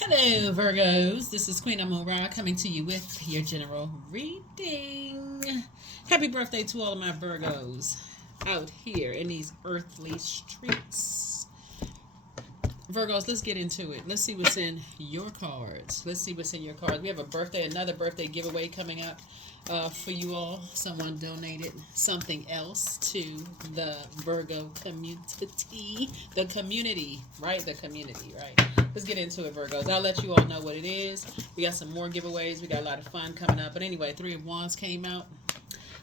Hello, Virgos. This is Queen Amun Ra coming to you with your general reading. Happy birthday to all of my Virgos out here in these earthly streets. Virgos, let's get into it. Let's see what's in your cards. Let's see what's in your cards. We have a birthday, another birthday giveaway coming up for you all. Someone donated something else to the Virgo community. The community, right? The community, right? Let's get into it, Virgos. I'll let you all know what it is. We got some more giveaways. We got a lot of fun coming up. But anyway, Three of Wands came out.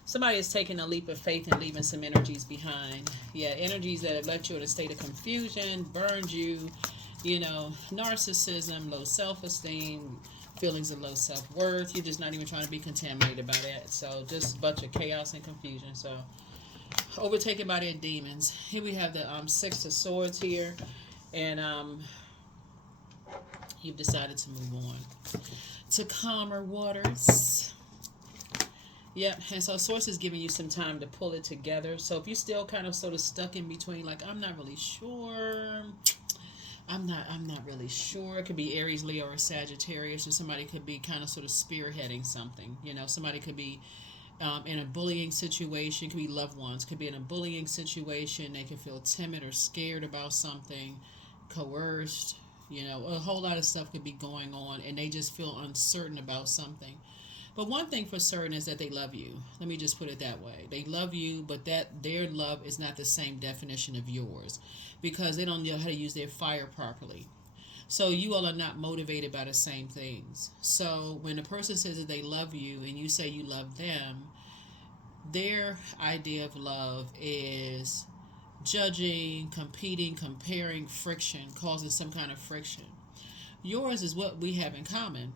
Somebody is taking a leap of faith and leaving some energies behind. Yeah, energies that have left you in a state of confusion, burned you, narcissism, low self-esteem, feelings of low self-worth. You're just not even trying to be contaminated by that. So just a bunch of chaos and confusion. So overtaken by their demons. Here we have the Six of Swords here. And you've decided to move on to calmer waters. Yep, and so Source is giving you some time to pull it together. So if you're still kind of sort of stuck in between, like I'm not really sure, I'm not really sure. It could be Aries, Leo, or Sagittarius, or somebody could be kind of sort of spearheading something. Somebody could be in a bullying situation. Could be loved ones. Could be in a bullying situation. They could feel timid or scared about something, coerced. A whole lot of stuff could be going on, and they just feel uncertain about something. But one thing for certain is that they love you. Let me just put it that way. They love you, but that their love is not the same definition of yours because they don't know how to use their fire properly. So you all are not motivated by the same things. So when a person says that they love you and you say you love them, their idea of love is judging, competing, comparing, friction, causing some kind of friction. Yours is what we have in common.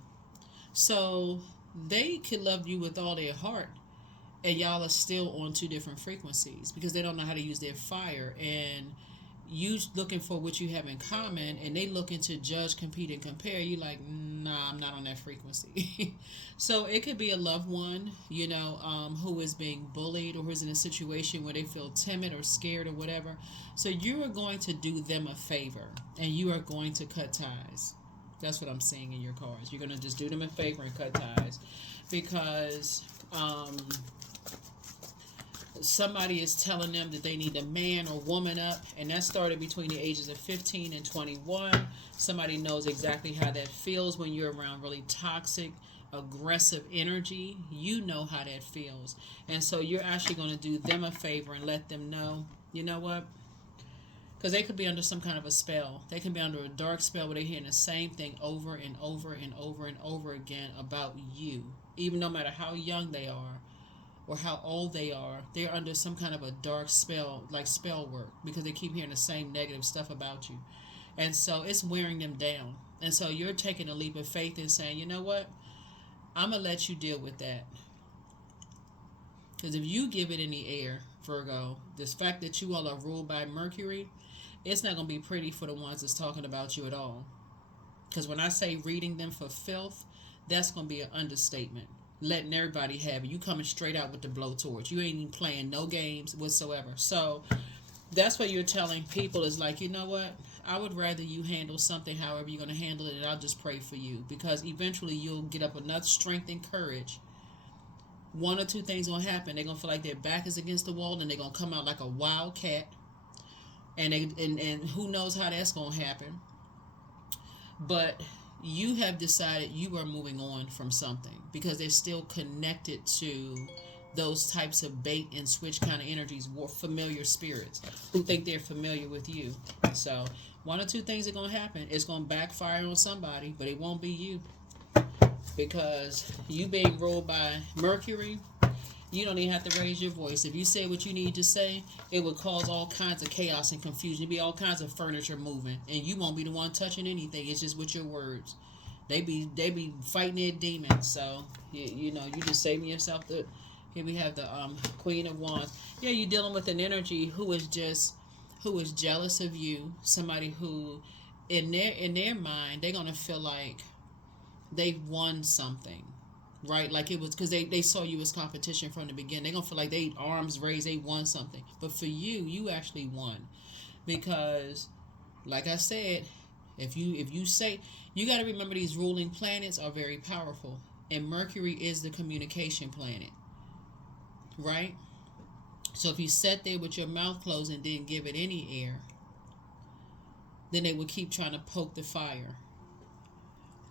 So they could love you with all their heart and y'all are still on two different frequencies because they don't know how to use their fire, and you looking for what you have in common and they looking to judge, compete, and compare. You like, nah, I'm not on that frequency. So it could be a loved one, who is being bullied or who's in a situation where they feel timid or scared or whatever. So you are going to do them a favor and you are going to cut ties. That's what I'm seeing in your cards. You're going to just do them a favor and cut ties because somebody is telling them that they need a man or woman up, and that started between the ages of 15 and 21. Somebody knows exactly how that feels when you're around really toxic, aggressive energy. You know how that feels. And so you're actually going to do them a favor and let them know, you know what? Because they could be under some kind of a spell. They can be under a dark spell where they're hearing the same thing over and over and over and over again about you. Even no matter how young they are or how old they are, they're under some kind of a dark spell, like spell work, because they keep hearing the same negative stuff about you. And so it's wearing them down. And so you're taking a leap of faith and saying, you know what? I'm going to let you deal with that. Because if you give it any air, Virgo, this fact that you all are ruled by Mercury, it's not going to be pretty for the ones that's talking about you at all. Because when I say reading them for filth, that's going to be an understatement. Letting everybody have it. You coming straight out with the blowtorch. You ain't even playing no games whatsoever. So that's what you're telling people is like, you know what? I would rather you handle something however you're going to handle it, and I'll just pray for you. Because eventually you'll get up enough strength and courage. One or two things going to happen. They're going to feel like their back is against the wall, and they're going to come out like a wild cat. And who knows how that's going to happen. But you have decided you are moving on from something because they're still connected to those types of bait and switch kind of energies, familiar spirits who think they're familiar with you. So one or two things are going to happen. It's going to backfire on somebody, but it won't be you because you being ruled by Mercury, you don't even have to raise your voice. If you say what you need to say, it would cause all kinds of chaos and confusion. It'd be all kinds of furniture moving, and you won't be the one touching anything. It's just with your words. They be fighting their demons. So you just saving yourself the. Here we have the Queen of Wands. Yeah, you're dealing with an energy who is jealous of you. Somebody who, in their mind, they're gonna feel like they've won something. Right, like it was because they saw you as competition from the beginning. They're gonna feel like they arms raised, they won something. But for you, you actually won because, like I said, If you say, you got to remember these ruling planets are very powerful, and Mercury is the communication planet, right? So if you sat there with your mouth closed and didn't give it any air, then they would keep trying to poke the fire.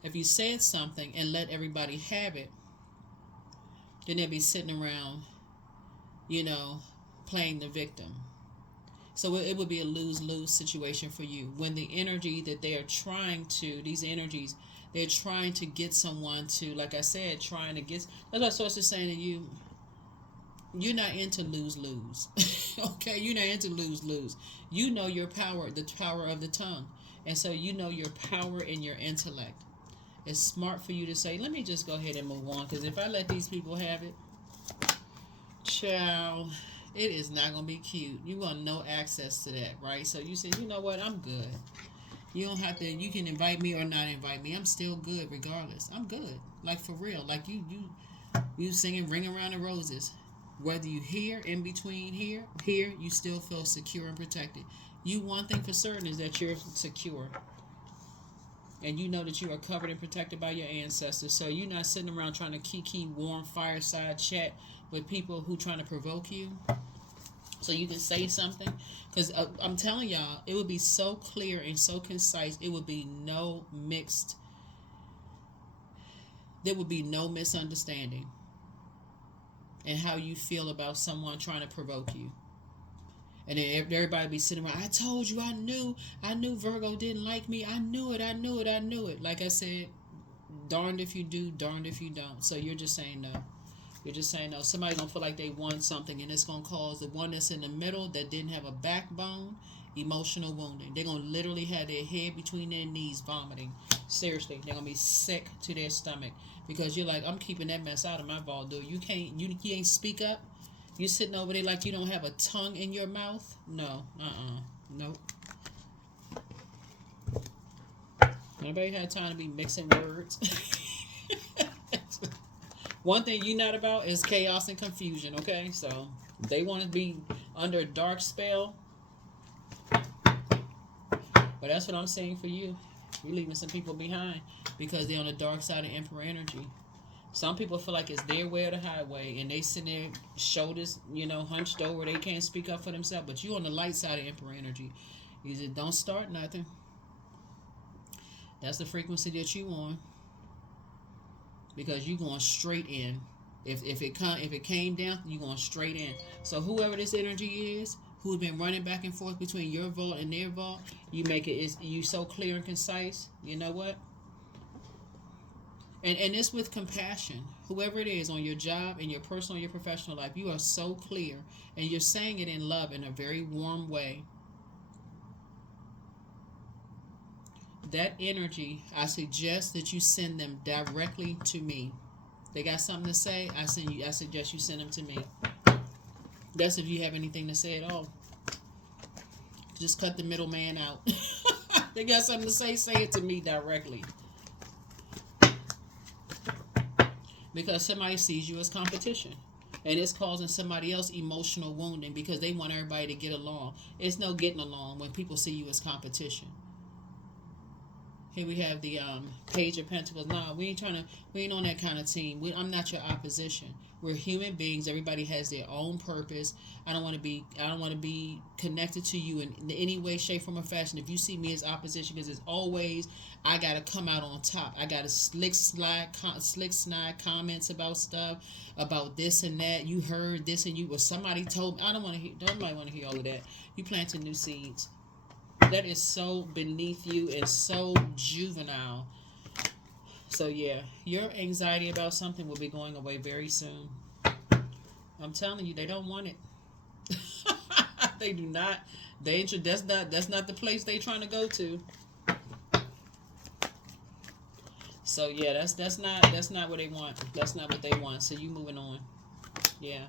If you said something and let everybody have it, then they'd be sitting around, playing the victim. So it would be a lose-lose situation for you when the energy that they are these energies, they're trying to get someone to, like I said, that's what Source is saying to you. You're not into lose-lose. Okay? You're not into lose-lose. You know your power, the power of the tongue. And so you know your power and your intellect. It's smart for you to say, let me just go ahead and move on. Because if I let these people have it, child, it is not going to be cute. You're going to know access to that, right? So you say, you know what? I'm good. You don't have to, you can invite me or not invite me. I'm still good regardless. I'm good. Like for real. Like you singing Ring Around the Roses. Whether you here, in between here, you still feel secure and protected. One thing for certain is that you're secure. And you know that you are covered and protected by your ancestors. So you're not sitting around trying to kiki warm fireside chat with people who trying to provoke you. So you can say something. Because I'm telling y'all, it would be so clear and so concise. It would be no mixed. There would be no misunderstanding. And how you feel about someone trying to provoke you. And then everybody be sitting around, I told you, I knew Virgo didn't like me. I knew it. Like I said, darned if you do, darned if you don't. So you're just saying no. You're just saying no. Somebody's going to feel like they won something, and it's going to cause the one that's in the middle that didn't have a backbone, emotional wounding. They're going to literally have their head between their knees vomiting. Seriously, they're going to be sick to their stomach. Because you're like, I'm keeping that mess out of my vault, dude. You ain't speak up. You sitting over there like you don't have a tongue in your mouth? No. Nope. Nobody had time to be mixing words. One thing you're not about is chaos and confusion, okay? So, they want to be under a dark spell. But that's what I'm saying for you. You're leaving some people behind because they're on the dark side of Emperor energy. Some people feel like it's their way or the highway, and they sitting there, shoulders, hunched over. They can't speak up for themselves. But you on the light side of Emperor energy. You just don't start nothing. That's the frequency that you on, because you going straight in. If it came down, you going straight in. So whoever this energy is, who's been running back and forth between your vault and their vault, you make it you so clear and concise. You know what? And it's with compassion. Whoever it is on your job, in your personal, your professional life, you are so clear, and you're saying it in love in a very warm way. That energy, I suggest that you send them directly to me. They got something to say, I suggest you send them to me. That's if you have anything to say at all. Just cut the middleman out. They got something to say it to me directly. Because somebody sees you as competition. And it's causing somebody else emotional wounding because they want everybody to get along. It's no getting along when people see you as competition. Here we have the Page of Pentacles. No, we ain't on that kind of team. I'm not your opposition. We're human beings. Everybody has their own purpose. I don't want to be connected to you in any way, shape, form, or fashion. If you see me as opposition, because it's always I gotta come out on top. I gotta slick snide comments about stuff, about this and that. You heard this and you, or somebody told me. I don't want to hear. Nobody want to hear all of that. You planting new seeds. That is so beneath you and so juvenile. So yeah, your anxiety about something will be going away very soon. I'm telling you, they don't want it. They do not. That's not the place they trying to go to. So yeah, that's not what they want. That's not what they want. So you moving on. Yeah.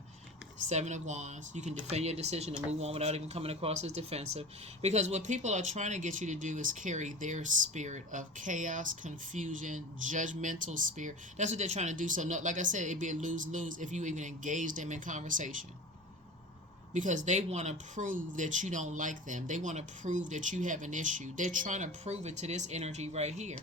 7 of Wands. You can defend your decision to move on without even coming across as defensive. Because what people are trying to get you to do is carry their spirit of chaos, confusion, judgmental spirit. That's what they're trying to do. So, no, like I said, it'd be a lose-lose if you even engage them in conversation. because they want to prove that you don't like them. They want to prove that you have an issue. They're trying to prove it to this energy right here.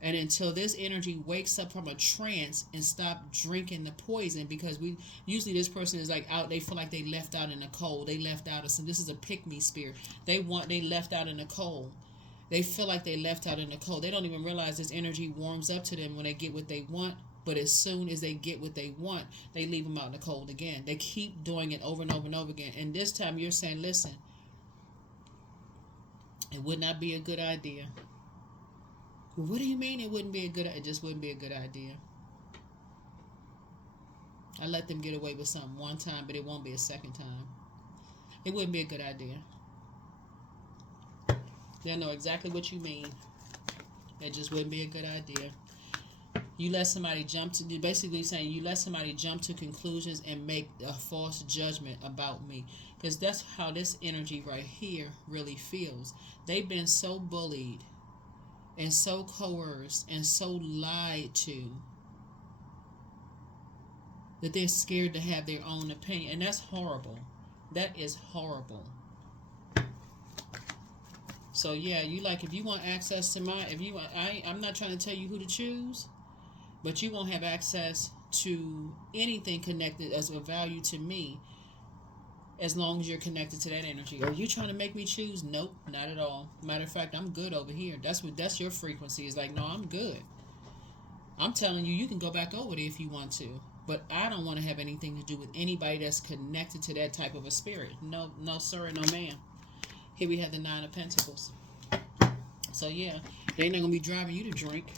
And until this energy wakes up from a trance and stop drinking the poison, because we usually this person is like out, they feel like they left out in the cold. They left out of some. This is a pick me spirit. They left out in the cold. They feel like they left out in the cold. They don't even realize this energy warms up to them when they get what they want. But as soon as they get what they want, they leave them out in the cold again. They keep doing it over and over and over again. And this time you're saying, listen, it would not be a good idea. What do you mean it wouldn't be a good idea? It just wouldn't be a good idea. I let them get away with something one time, but it won't be a second time. It wouldn't be a good idea. They'll know exactly what you mean. It just wouldn't be a good idea. You let somebody basically saying you let somebody jump to conclusions and make a false judgment about me. Because that's how this energy right here really feels. They've been so bullied and so coerced and so lied to that they're scared to have their own opinion. And that's horrible. That is horrible. So yeah, you like, if you want access to I'm not trying to tell you who to choose, but you won't have access to anything connected as of value to me as long as you're connected to that energy. Are you trying to make me choose? Nope, not at all. Matter of fact, I'm good over here. That's your frequency. It's like, no, I'm good. I'm telling you, you can go back over there if you want to. But I don't want to have anything to do with anybody that's connected to that type of a spirit. No, sir, no ma'am. Here we have the 9 of Pentacles. So yeah, they're not going to be driving you to drink.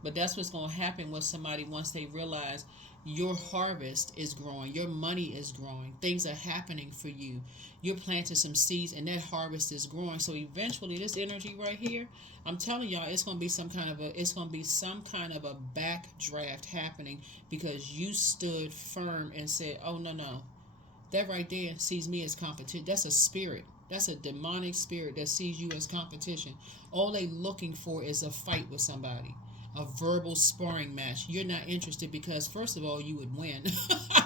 But that's what's going to happen with somebody once they realize your harvest is growing. Your money is growing. Things are happening for you. You're planting some seeds and that harvest is growing. So eventually this energy right here, I'm telling y'all, it's going to be some kind of a backdraft happening because you stood firm and said, oh, no. That right there sees me as competition. That's a spirit. That's a demonic spirit that sees you as competition. All they looking for is a fight with somebody. A verbal sparring match. You're not interested because first of all you would win.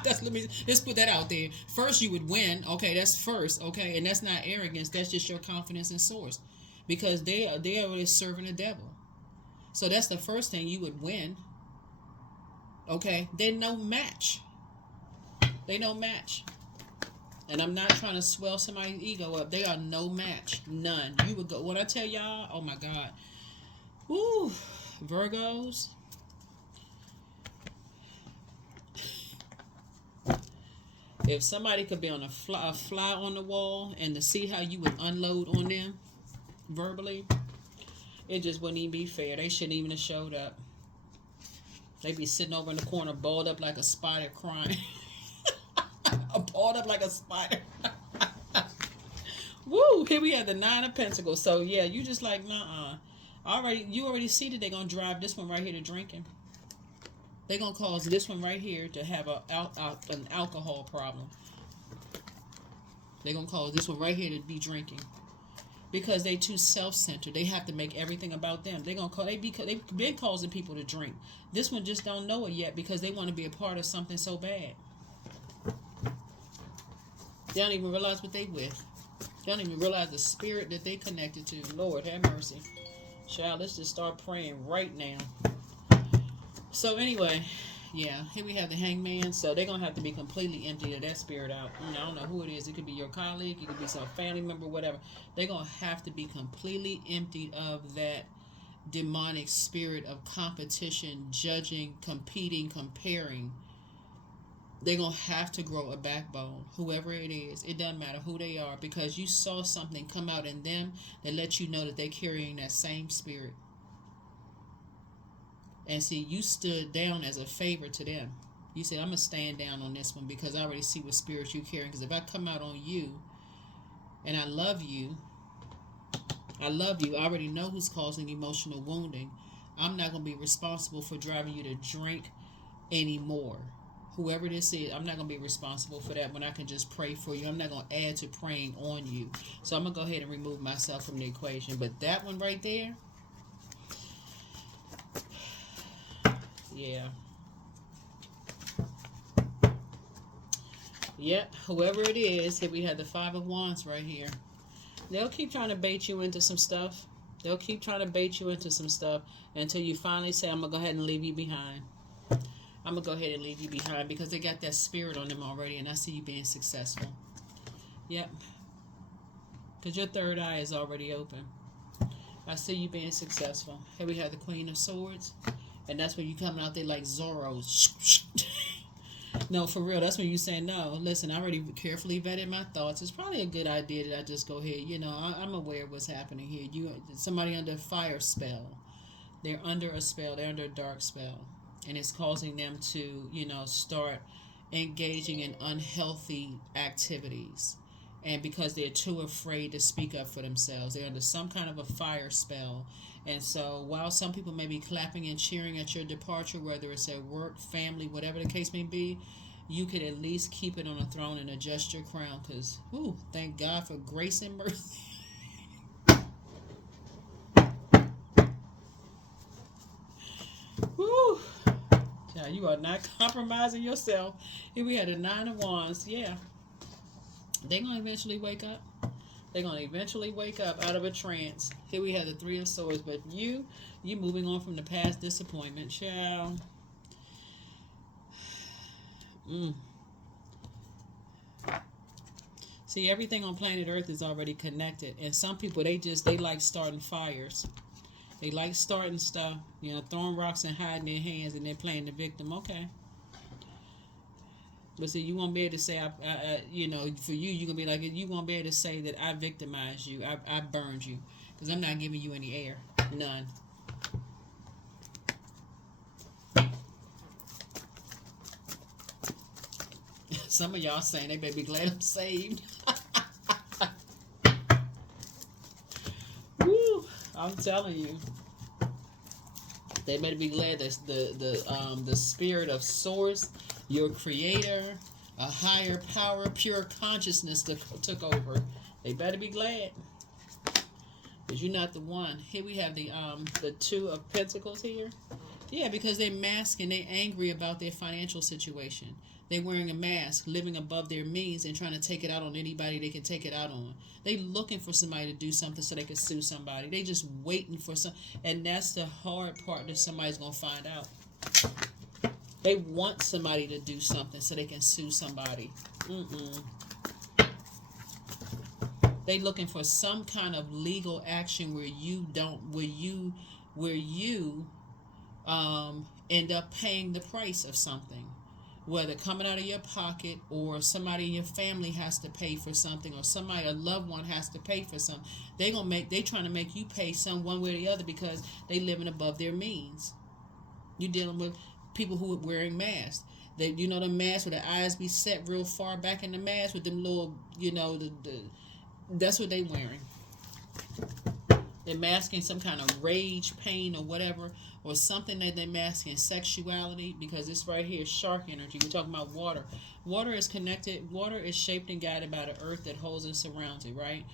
Let's put that out there. First you would win. Okay, that's first. Okay, and that's not arrogance. That's just your confidence in source, because they are already serving the devil. So that's the first thing, you would win. Okay, they're no match. They no match. And I'm not trying to swell somebody's ego up. They are no match. None. You would go. When I tell y'all, oh my God. Woo. Virgos. If somebody could be on a fly on the wall and to see how you would unload on them verbally, it just wouldn't even be fair. They shouldn't even have showed up. They'd be sitting over in the corner, balled up like a spider, crying. Balled up like a spider. Woo! Here we have the 9 of Pentacles. So yeah, you just like, nah. You already see that they're gonna drive this one right here to drinking. They're gonna cause this one right here to have an alcohol problem. They're gonna cause this one right here to be drinking because they too self-centered. They have to make everything about them. They've been causing people to drink. This one just don't know it yet because they want to be a part of something so bad. They don't even realize what they with. They don't even realize the spirit that they connected to. Lord have mercy. Child, let's just start praying right now. So anyway, yeah, here we have the Hangman. So they're going to have to be completely empty of that spirit out. I don't know who it is. It could be your colleague. It could be some family member, whatever. They're going to have to be completely emptied of that demonic spirit of competition, judging, competing, comparing. They're going to have to grow a backbone, whoever it is. It doesn't matter who they are, because you saw something come out in them that lets you know that they're carrying that same spirit. And see, you stood down as a favor to them. You said, I'm going to stand down on this one because I already see what spirit you're carrying. Because if I come out on you and I love you, I already know who's causing emotional wounding. I'm not going to be responsible for driving you to drink anymore. Whoever this is, I'm not going to be responsible for that when I can just pray for you. I'm not going to add to praying on you. So I'm going to go ahead and remove myself from the equation. But that one right there, yeah. Yep, whoever it is, here we have the Five of Wands right here. They'll keep trying to bait you into some stuff. They'll keep trying to bait you into some stuff until you finally say, I'm going to go ahead and leave you behind. I'm going to go ahead and leave you behind because they got that spirit on them already, and I see you being successful. Yep. Because your third eye is already open. I see you being successful. Here we have the Queen of Swords, and that's when you coming out there like Zorro. No, for real, that's when you say, no, listen, I already carefully vetted my thoughts. It's probably a good idea that I just go ahead. You know, I'm aware of what's happening here. Somebody under a fire spell. They're under a spell. They're under a dark spell. And it's causing them to, start engaging in unhealthy activities. And because they're too afraid to speak up for themselves, they're under some kind of a fire spell. And so while some people may be clapping and cheering at your departure, whether it's at work, family, whatever the case may be, you could at least keep it on a throne and adjust your crown because, thank God for grace and mercy. Woo! Yeah, you are not compromising yourself. Here we had a Nine of Wands. Yeah. They're going to eventually wake up. They're going to eventually wake up out of a trance. Here we have the Three of Swords. But you moving on from the past disappointment, child. See, everything on planet Earth is already connected. And some people, they like starting fires. They like starting stuff, throwing rocks and hiding their hands, and they're playing the victim. Okay. But see, you won't be able to say, for you going to be like, you won't be able to say that I victimized you, I burned you. Because I'm not giving you any air. None. Some of y'all saying they better be glad I'm saved. Woo! I'm telling you. They better be glad that the spirit of source, your creator, a higher power, pure consciousness took over. They better be glad. Because you're not the one. Here we have the Two of Pentacles here. Yeah, because they're masking, they're angry about their financial situation. They're wearing a mask, living above their means, and trying to take it out on anybody they can take it out on. They looking for somebody to do something so they can sue somebody. They just waiting for some, and that's the hard part that somebody's gonna find out. They want somebody to do something so they can sue somebody. They looking for some kind of legal action where you end up paying the price of something, whether coming out of your pocket or somebody in your family has to pay for something, or a loved one has to pay for something. They trying to make you pay some one way or the other because they living above their means. You dealing with people who are wearing masks. The masks where the eyes be set real far back in the mask with them little, that's what they wearing. They're masking some kind of rage, pain, or whatever, or something that they're masking sexuality, because this right here is shark energy. We're talking about water. Water is connected. Water is shaped and guided by the earth that holds and surrounds it, right?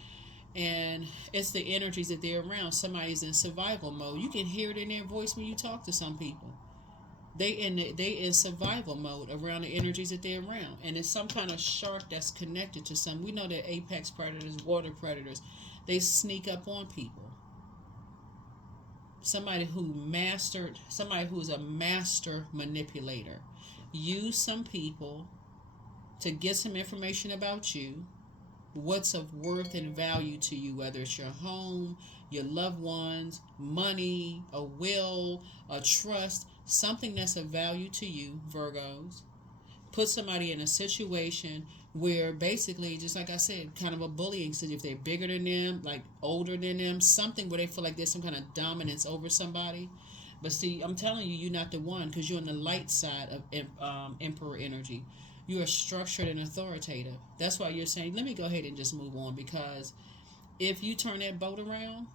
And it's the energies that they're around. Somebody's in survival mode. You can hear it in their voice when you talk to some people. They in survival mode around the energies that they're around. And it's some kind of shark that's connected to some. We know that apex predators, water predators, they sneak up on people. Somebody who's a master manipulator. Use some people to get some information about you, what's of worth and value to you, whether it's your home, your loved ones, money, a will, a trust, something that's of value to you, Virgos. Put somebody in a situation where basically, just like I said, kind of a bullying situation. If they're bigger than them, like older than them, something where they feel like there's some kind of dominance over somebody. But see, I'm telling you, you're not the one, because you're on the light side of Emperor energy. You are structured and authoritative. That's why you're saying, let me go ahead and just move on, because if you turn that boat around,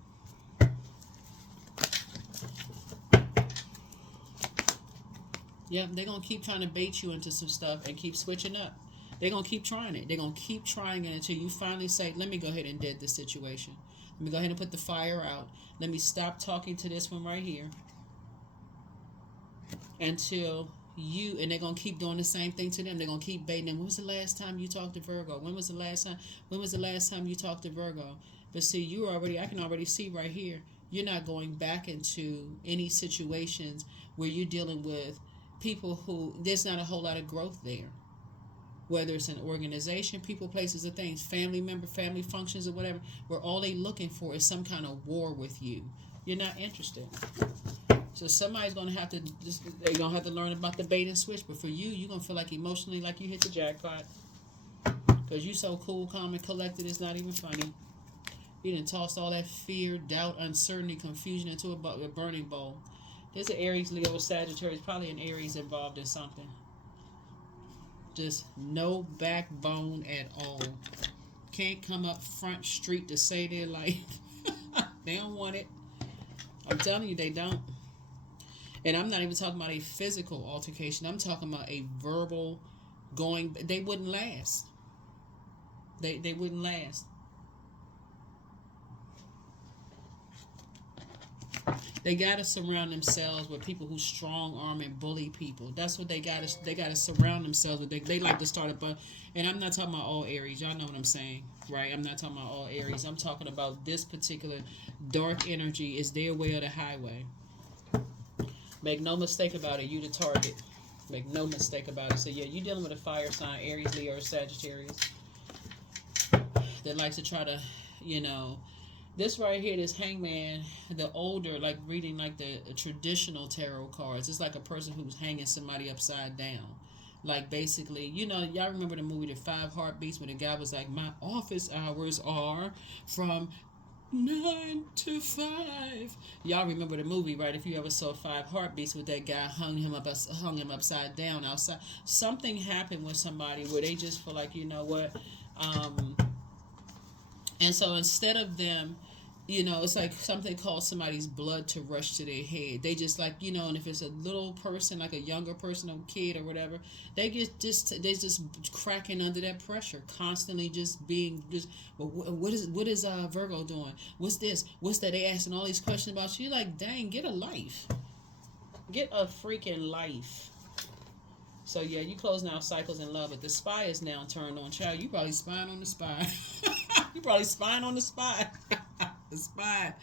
they're going to keep trying to bait you into some stuff and keep switching up. They're going to keep trying it. They're going to keep trying it until you finally say, let me go ahead and dead this situation. Let me go ahead and put the fire out. Let me stop talking to this one right here until and they're gonna keep doing the same thing to them. They're gonna keep baiting them. When was the last time you talked to Virgo? When was the last time? When was the last time you talked to Virgo? But see, I can already see right here. You're not going back into any situations where you're dealing with people who there's not a whole lot of growth there. Whether it's an organization, people, places, or things, family member, family functions, or whatever, where all they looking for is some kind of war with you. You're not interested. So somebody's gonna have to they're gonna have to learn about the bait and switch. But for you, you're gonna feel like emotionally like you hit the jackpot. Because you so cool, calm, and collected, it's not even funny. You done tossed all that fear, doubt, uncertainty, confusion into a burning bowl. There's an Aries, Leo, Sagittarius, probably an Aries involved in something. Just no backbone at all. Can't come up front street to say their life. They don't want it. I'm telling you, they don't. And I'm not even talking about a physical altercation. I'm talking about a verbal going. They wouldn't last. They wouldn't last. They gotta surround themselves with people who strong arm and bully people. That's what they gotta surround themselves with. They like to start up, and I'm not talking about all Aries. Y'all know what I'm saying, right? I'm not talking about all Aries. I'm talking about this particular dark energy is their way or the highway. Make no mistake about it. You the target. Make no mistake about it. So yeah, you dealing with a fire sign, Aries, Leo, or Sagittarius, that likes to try to, this right here, this hangman, the older, like reading like the traditional tarot cards, it's like a person who's hanging somebody upside down. Like basically, y'all remember the movie The Five Heartbeats when the guy was like, my office hours are from 9 to 5. Y'all remember the movie, right? If you ever saw Five Heartbeats with that guy hung him upside down outside. Something happened with somebody where they just feel like, you know what? And so instead of them, it's like something called somebody's blood to rush to their head. They just like, and if it's a little person, like a younger person, a kid or whatever, they just cracking under that pressure, constantly just being just, well, what is Virgo doing? What's this? What's that? They asking all these questions about you. You're like, dang, get a life. Get a freaking life. So yeah, you closing out cycles in love, but the spy is now turned on. Child, you probably spying on the spy. You probably spying on the spy. The spy.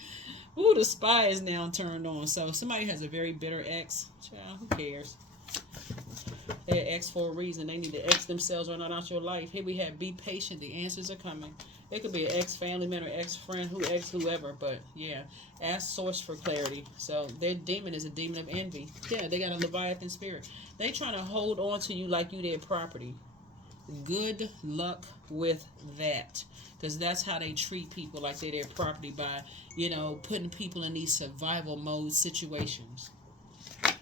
Ooh, the spy is now turned on. So somebody has a very bitter ex. Child, who cares? They're ex for a reason. They need to ex themselves or not out your life. Here we have be patient. The answers are coming. It could be an ex-family member, ex-friend, whoever. But yeah, ask source for clarity. So their demon is a demon of envy. Yeah, they got a Leviathan spirit. They trying to hold on to you like you their property. Good luck with that. Because that's how they treat people, like they're their property by, putting people in these survival mode situations.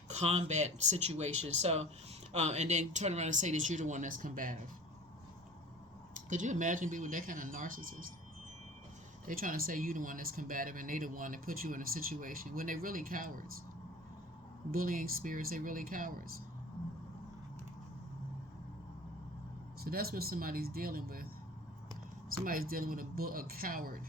Combat situations. So, and then turn around and say that you're the one that's combative. Could you imagine being with that kind of narcissist? They're trying to say you the one that's combative and they the one that put you in a situation when they really cowards. Bullying spirits, they really cowards. So that's what somebody's dealing with. Somebody's dealing with a coward.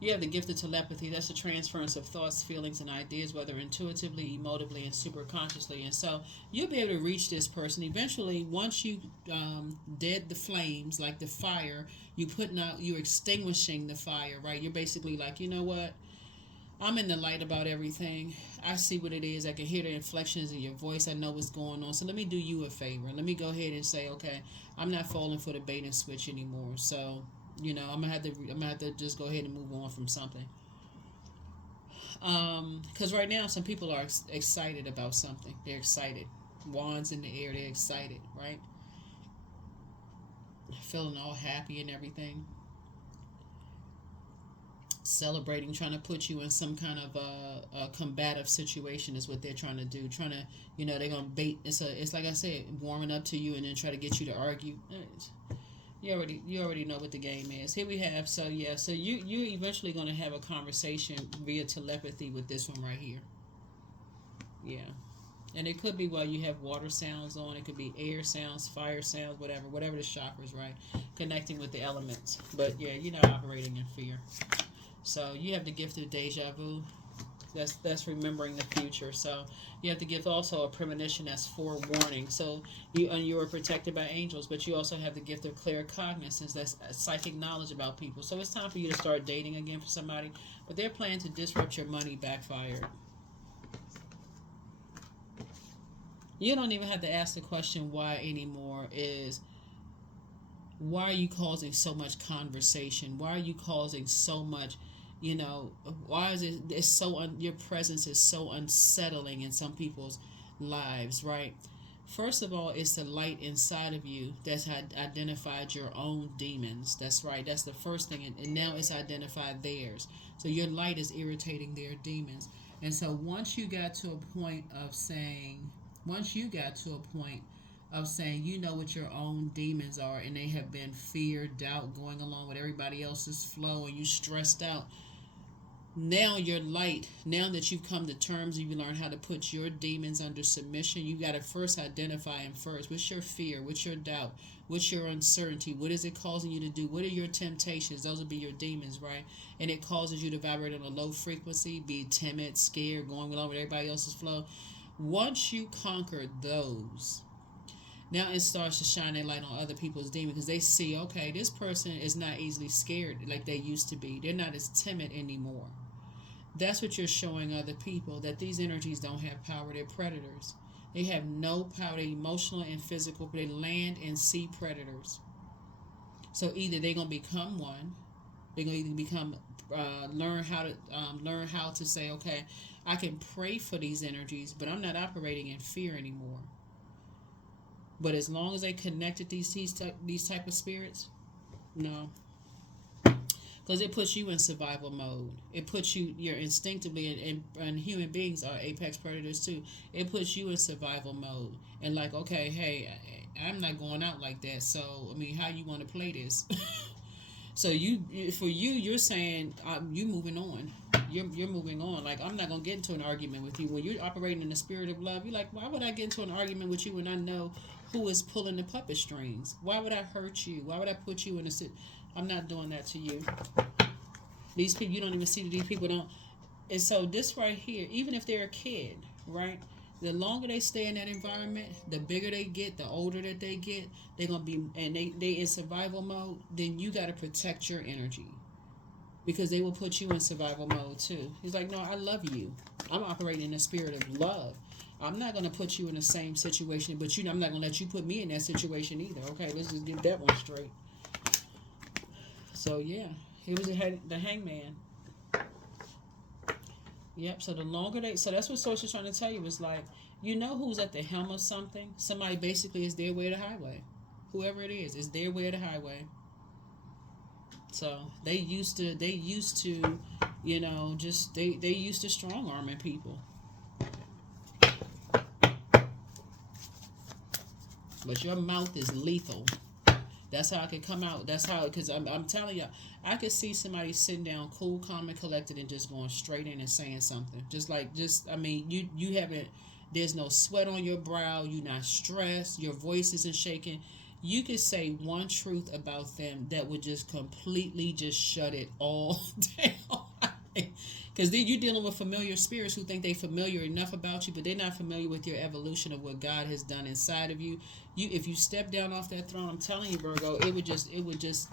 You have the gift of telepathy. That's the transference of thoughts, feelings, and ideas, whether intuitively, emotively, and superconsciously. And so you'll be able to reach this person. Eventually, once you dead the flames, like the fire, you're extinguishing the fire, right? You're basically like, you know what? I'm in the light about everything. I see what it is. I can hear the inflections in your voice. I know what's going on. So let me do you a favor. Let me go ahead and say, okay, I'm not falling for the bait and switch anymore. So, I'm gonna have to just go ahead and move on from something. Because right now some people are excited about something. They're excited. Wands in the air. They're excited, right? Feeling all happy and everything. Celebrating, trying to put you in some kind of a combative situation is what they're trying to do. Trying to, they're gonna bait. It's like I said, warming up to you and then try to get you to argue. You already know what the game is. Here we have, so you eventually gonna have a conversation via telepathy with this one right here. Yeah. And it could be while you have water sounds on. It could be air sounds, fire sounds, whatever the chakras, right? Connecting with the elements. But yeah, you're not operating in fear. So you have the gift of deja vu. That's remembering the future. So you have to give also a premonition that's forewarning. So you are protected by angels, but you also have the gift of clear cognizance. That's psychic knowledge about people. So it's time for you to start dating again for somebody. But their plan to disrupt your money backfired. You don't even have to ask the question why anymore. Is why are you causing so much conversation? Why are you causing so much? Why is it? It's your presence is so unsettling in some people's lives, right? First of all, it's the light inside of you that's identified your own demons. That's right. That's the first thing, and now it's identified theirs. So your light is irritating their demons. And so once you got to a point of saying you know what your own demons are, and they have been fear, doubt, going along with everybody else's flow, and you stressed out. Now your light, now that you've come to terms, you learn how to put your demons under submission. You got to first identify them first. What's your fear? What's your doubt? What's your uncertainty? What is it causing you to do? What are your temptations? Those will be your demons, right? And it causes you to vibrate on a low frequency, be timid, scared, going along with everybody else's flow. Once you conquer those, now it starts to shine a light on other people's demons, because they see, okay, this person is not easily scared like they used to be. They're not as timid anymore. That's what you're showing other people, that these energies don't have power. They're predators. They have no power. They're emotional and physical. They land and sea predators. So either they're going to become one. They're going to either become, learn how to say, okay, I can pray for these energies, but I'm not operating in fear anymore. But as long as they connected these type of spirits, no. Because it puts you in survival mode. It puts you're instinctively, and human beings are apex predators too. It puts you in survival mode. And like, okay, hey, I'm not going out like that. So, I mean, how you want to play this? So you're saying, you moving on. You're moving on. Like, I'm not going to get into an argument with you. When you're operating in the spirit of love, you're like, why would I get into an argument with you when I know who is pulling the puppet strings? Why would I hurt you? Why would I put you in a I'm not doing that to you. These people, you don't even see that these people don't. And so this right here, even if they're a kid, right? The longer they stay in that environment, the bigger they get, the older that they get, they're going to be, and they in survival mode, then you got to protect your energy. Because they will put you in survival mode too. He's like, no, I love you. I'm operating in the spirit of love. I'm not going to put you in the same situation, but I'm not going to let you put me in that situation either. Okay, let's just get that one straight. So yeah, he was the hangman. Yep. So the longer so that's what Source is trying to tell you, is like, who's at the helm of something. Somebody basically is their way of the highway. Whoever it is their way of the highway. So they used to, they used to strong arming people. But your mouth is lethal. That's how I could come out. That's how, because I'm telling you, I could see somebody sitting down cool, calm, and collected and just going straight in and saying something. You haven't, there's no sweat on your brow. You're not stressed. Your voice isn't shaking. You could say one truth about them that would just completely just shut it all down. Because then you're dealing with familiar spirits who think they're familiar enough about you, but they're not familiar with your evolution of what God has done inside of you. If you step down off that throne, I'm telling you, Virgo, it would just.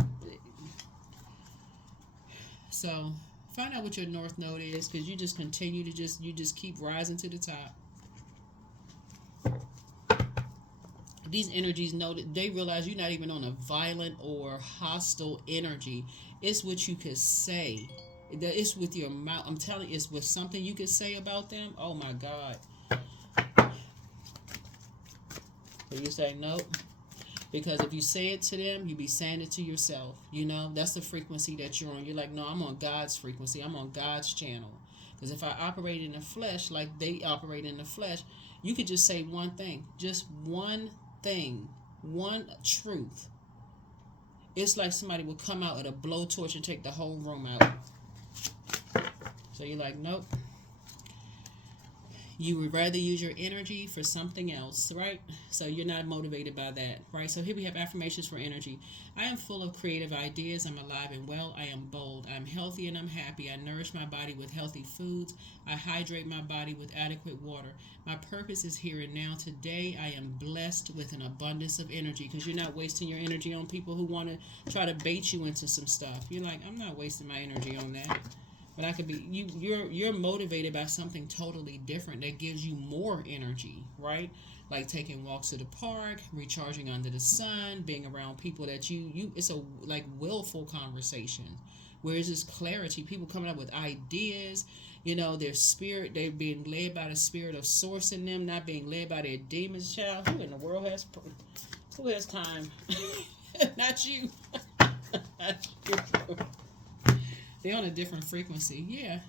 So find out what your North Node is, because you just continue to just keep rising to the top. These energies know that they realize you're not even on a violent or hostile energy. It's what you could say. It's with your mouth. I'm telling you, it's with something you could say about them. Oh my God. But you say nope. Because if you say it to them, you be saying it to yourself. That's the frequency that you're on. You're like, no, I'm on God's frequency. I'm on God's channel. Because if I operate in the flesh like they operate in the flesh, you could just say one thing. Just one thing. One truth. It's like somebody would come out with a blowtorch and take the whole room out. So you're like, nope. You would rather use your energy for something else, right? So you're not motivated by that, right? So here we have affirmations for energy. I am full of creative ideas. I'm alive and well. I am bold. I'm healthy and I'm happy. I nourish my body with healthy foods. I hydrate my body with adequate water. My purpose is here and now. Today, I am blessed with an abundance of energy, because you're not wasting your energy on people who want to try to bait you into some stuff. You're like, I'm not wasting my energy on that. But I could be you're motivated by something totally different that gives you more energy, right? Like taking walks to the park, recharging under the sun, being around people that you it's a like willful conversation. Whereas this clarity, people coming up with ideas, their spirit, they're being led by the spirit of source in them, not being led by their demons. Child, who in the world who has time? Not you. Not you. They're on a different frequency. Yeah.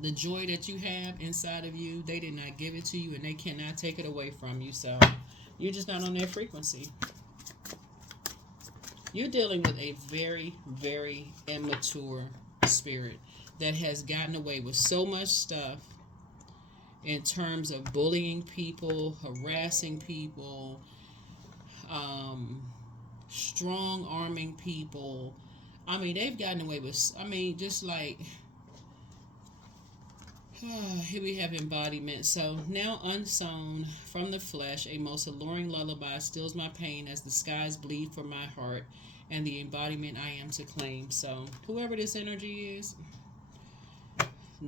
The joy that you have inside of you, they did not give it to you, and they cannot take it away from you. So you're just not on their frequency. You're dealing with a very, very immature spirit that has gotten away with so much stuff in terms of bullying people, harassing people, strong arming people. I mean, they've gotten away with, just like, here we have embodiment. So now unsown from the flesh, a most alluring lullaby stills my pain as the skies bleed for my heart and the embodiment I am to claim. So whoever this energy is,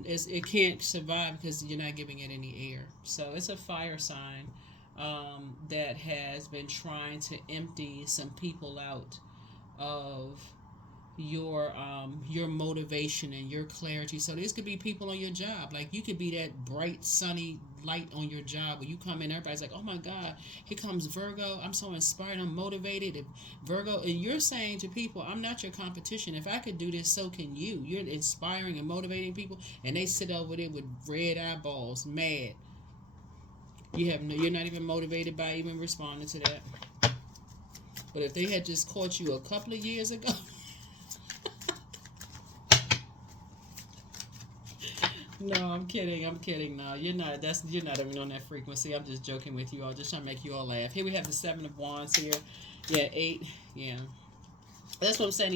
it can't survive because you're not giving it any air. So it's a fire sign that has been trying to empty some people out of your motivation and your clarity. So this could be people on your job. Like, you could be that bright sunny light on your job where you come in, everybody's like, oh my God, here comes Virgo, I'm so inspired, I'm motivated. If Virgo, and you're saying to people, I'm not your competition. If I could do this, so can you. You're inspiring and motivating people, and they sit over there with red eyeballs, mad. You're not even motivated by even responding to that. But if they had just caught you a couple of years ago, no, I'm kidding. No, you're not. You're not even on that frequency. I'm just joking with you all, just trying to make you all laugh. Here we have the Seven of Wands here. Yeah, 8. Yeah, that's what I'm saying.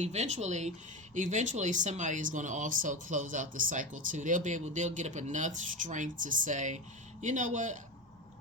Eventually, somebody is going to also close out the cycle too. They'll get up enough strength to say, you know what,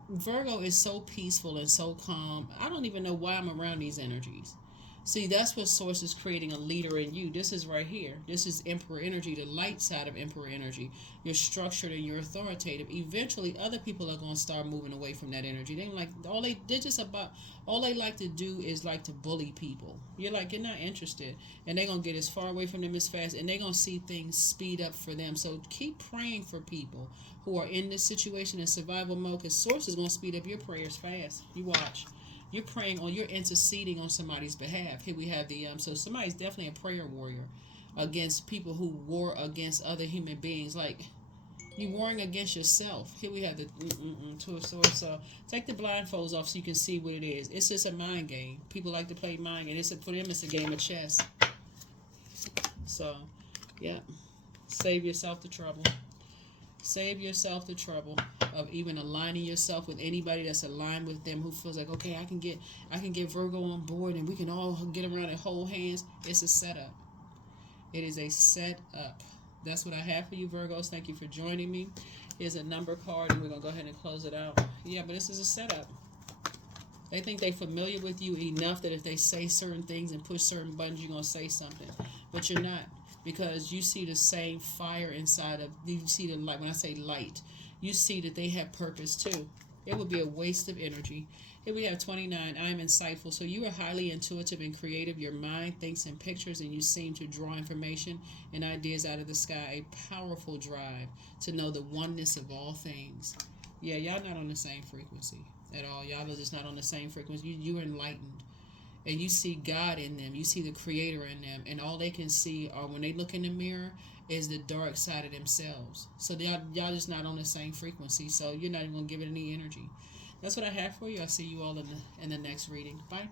Virgo is so peaceful and so calm. I don't even know why I'm around these energies. See, that's what Source is creating, a leader in you. This is right here. This is Emperor energy, the light side of Emperor energy. You're structured and you're authoritative. Eventually, other people are going to start moving away from that energy. They like all they like to do is like to bully people. You're not interested, and they're gonna get as far away from them as fast, and they're gonna see things speed up for them. So keep praying for people who are in this situation in survival mode, because Source is gonna speed up your prayers fast. You watch. You're praying you're interceding on somebody's behalf. Here we have so somebody's definitely a prayer warrior against people who war against other human beings. Like, you warring against yourself. Here we have the Two of Swords. So take the blindfolds off so you can see what it is. It's just a mind game. People like to play mind game. For them, it's a game of chess. So, yeah. Save yourself the trouble. Save yourself the trouble of even aligning yourself with anybody that's aligned with them, who feels like, okay, I can get Virgo on board and we can all get around and hold hands. It's a setup. It is a setup. That's what I have for you, Virgos. Thank you for joining me. Here's a number card, and we're going to go ahead and close it out. Yeah, but this is a setup. They think they're familiar with you enough that if they say certain things and push certain buttons, you're going to say something. But you're not. Because you see the same fire inside of, you see the light. When I say light, you see that they have purpose too. It would be a waste of energy. Here we have 29. I am insightful. So you are highly intuitive and creative. Your mind thinks in pictures, and you seem to draw information and ideas out of the sky. A powerful drive to know the oneness of all things. Yeah, y'all not on the same frequency at all. Y'all are just not on the same frequency. You're enlightened. And you see God in them. You see the Creator in them. And all they can see, or when they look in the mirror, is the dark side of themselves. So y'all just not on the same frequency. So you're not even going to give it any energy. That's what I have for you. I'll see you all in the next reading. Bye.